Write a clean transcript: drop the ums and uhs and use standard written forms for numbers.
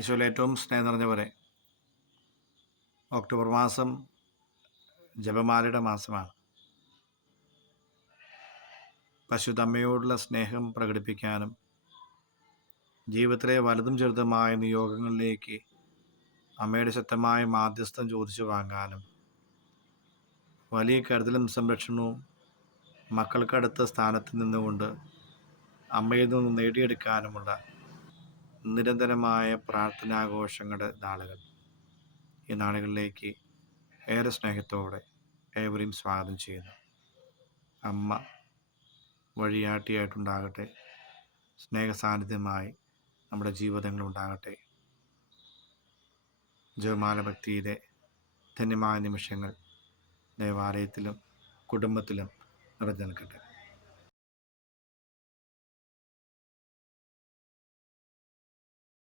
ഈശോയിൽ ഏറ്റവും സ്നേഹം നിറഞ്ഞവരെ, ഒക്ടോബർ മാസം ജപമാലയുടെ മാസമാണ്. പരിശുദ്ധമ്മയോടുള്ള സ്നേഹം പ്രകടിപ്പിക്കാനും ജീവിതത്തിലെ വലുതും ചെറുതുമായ നിയോഗങ്ങളിലേക്ക് അമ്മയുടെ ശക്തമായ മാധ്യസ്ഥം ചോദിച്ചു വാങ്ങാനും വലിയ കരുതലും സംരക്ഷണവും മക്കൾക്കടുത്ത സ്ഥാനത്ത് നിന്നുകൊണ്ട് അമ്മയിൽ നിന്ന് നേടിയെടുക്കാനുമുള്ള നിരന്തരമായ പ്രാർത്ഥനാഘോഷങ്ങളുടെ നാളുകൾ. ഈ നാളുകളിലേക്ക് ഏറെ സ്നേഹത്തോടെ ഏവരെയും സ്വാഗതം ചെയ്യുന്നു. അമ്മ വഴിയാട്ടിയായിട്ടുണ്ടാകട്ടെ, സ്നേഹസാന്നിധ്യമായി നമ്മുടെ ജീവിതങ്ങളുണ്ടാകട്ടെ. ജപമാല ഭക്തിയിലെ ധന്യമായ നിമിഷങ്ങൾ ദേവാലയത്തിലും കുടുംബത്തിലും നിറഞ്ഞു നിൽക്കട്ടെ.